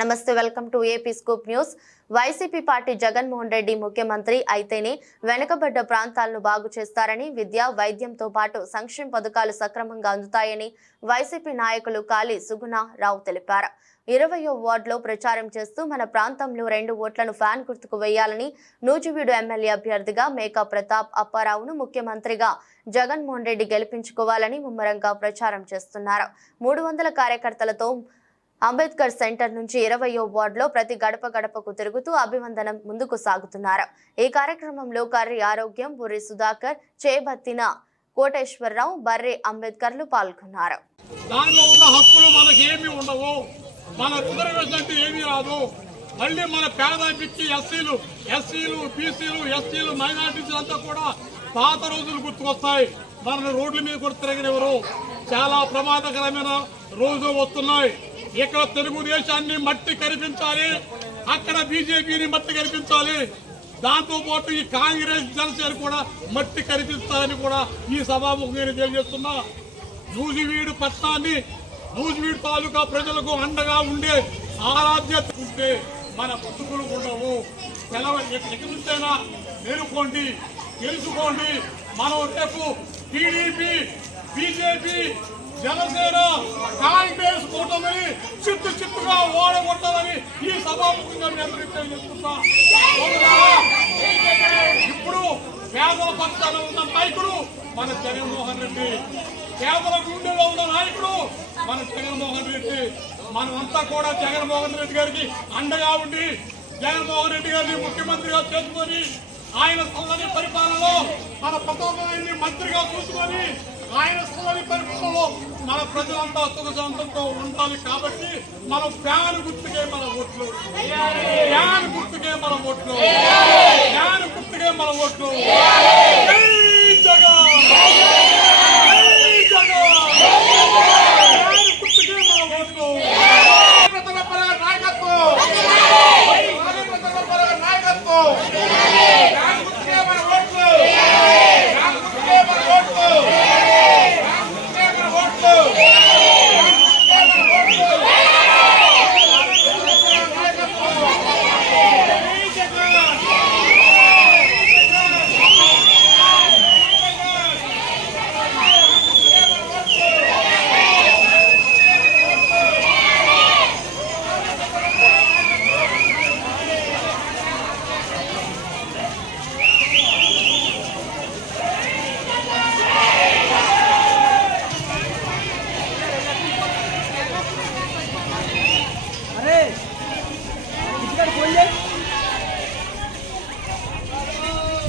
నమస్తే welcome to AP scoop news. YCP party Jaganmohan Reddy ముఖ్యమంత్రి అయితేనే వెనుకబడ్డ ప్రాంతాలను బాగు చేస్తారని విద్య వైద్యంతో పాటు సంక్షేమ పథకాలు సక్రమంగా అందుతాయని వైసీపీ నాయకులు కాళీ సుగుణ రావు తెలిపారు. ఇరవయో వార్డులో ప్రచారం చేస్తూ మన ప్రాంతంలో రెండు ఓట్లను ఫ్యాన్ గుర్తుకు వేయాలని నూజివీడు ఎమ్మెల్యే అభ్యర్థిగా మేకా ప్రతాప్ అప్పారావును ముఖ్యమంత్రిగా జగన్మోహన్ రెడ్డి గెలిపించుకోవాలని ముమ్మరంగా ప్రచారం చేస్తున్నారు. మూడు వందల కార్యకర్తలతో అంబేద్కర్ సెంటర్ నుంచి ఇరవయో వార్డులో ప్రతి గడప గడపకు తిరుగుతూ అభివందనం ముందుకు సాగుతున్నారు. ఈ కార్యక్రమంలో కర్రి ఆరోగ్యం బుర్రి సుధాకర్ చేబత్తిన కోటేశ్వరరావు బర్రె అంబేద్కర్లు పాల్గొన్నారు. దానిలో ఉన్న హక్కులు మనకి ఏమి ఉండవు. మన రిజర్వేషన్ ఏమీ రాదు. మళ్ళీ మన పేద బిక్కి ఎస్సీలు ఎస్సీలు బీసీలు ఎస్టీలు మైనార్టీస్ అంతా కూడా పాత రోజులు గుర్తుకొస్తాయి. మన రోడ్ల మీద కూడా తిరగనివ్వరు. చాలా ప్రమాదకరమైన రోజులు వస్తున్నాయి. ఇక్కడ తెలుగుదేశాన్ని మట్టి కనిపించాలి అక్కడ బీజేపీని మట్టి కనిపించాలి దాంతో పాటు ఈ కాంగ్రెస్ జనసేన కూడా మట్టి కనిపిస్తారని కూడా ఈ సభాముఖం నేను తెలియజేస్తున్నా. నూజివీడు పట్టణాన్ని నూజివీడు తాలూకా ప్రజలకు అండగా ఉండే ఆరాధ్యత ఉంటే మన బతుకులు ఉండవు. సెలవు ఎక్కడి మేలుకోండి తెలుసుకోండి మనం రేపు టీడీపీ బీజేపీ జనసేన కాంగ్రెస్ కూటమిని చిత్తు చిత్తుగా ఓడగొట్టాలని ఈ సభాముఖంగా మీ అందరికీ తెలియజేస్తున్నా ఇప్పుడు పేదల పక్షాన ఉన్న నాయకుడు మన జగన్మోహన్ రెడ్డి. పేదల గుండెలో ఉన్న నాయకుడు మన జగన్మోహన్ రెడ్డి. మనమంతా కూడా జగన్మోహన్ రెడ్డి గారికి అండగా ఉండి జగన్మోహన్ రెడ్డి గారిని ముఖ్యమంత్రిగా చేసుకొని ఆయన సల్లని పరిపాలనలో మన ప్రతాపాన్ని మంత్రిగా చూసుకొని ఆయన స్వామి పరిపాలనలో మన ప్రజలంతా సుఖశాంతంతో ఉండాలి కాబట్టి మనం ఫ్యాన్ గుర్తుకే మన ఓట్లు. ఫ్యాన్ గుర్తుకే మన ఓట్లు. ఫ్యాన్ గుర్తుకే మన ఓట్లు. నాయకత్వం.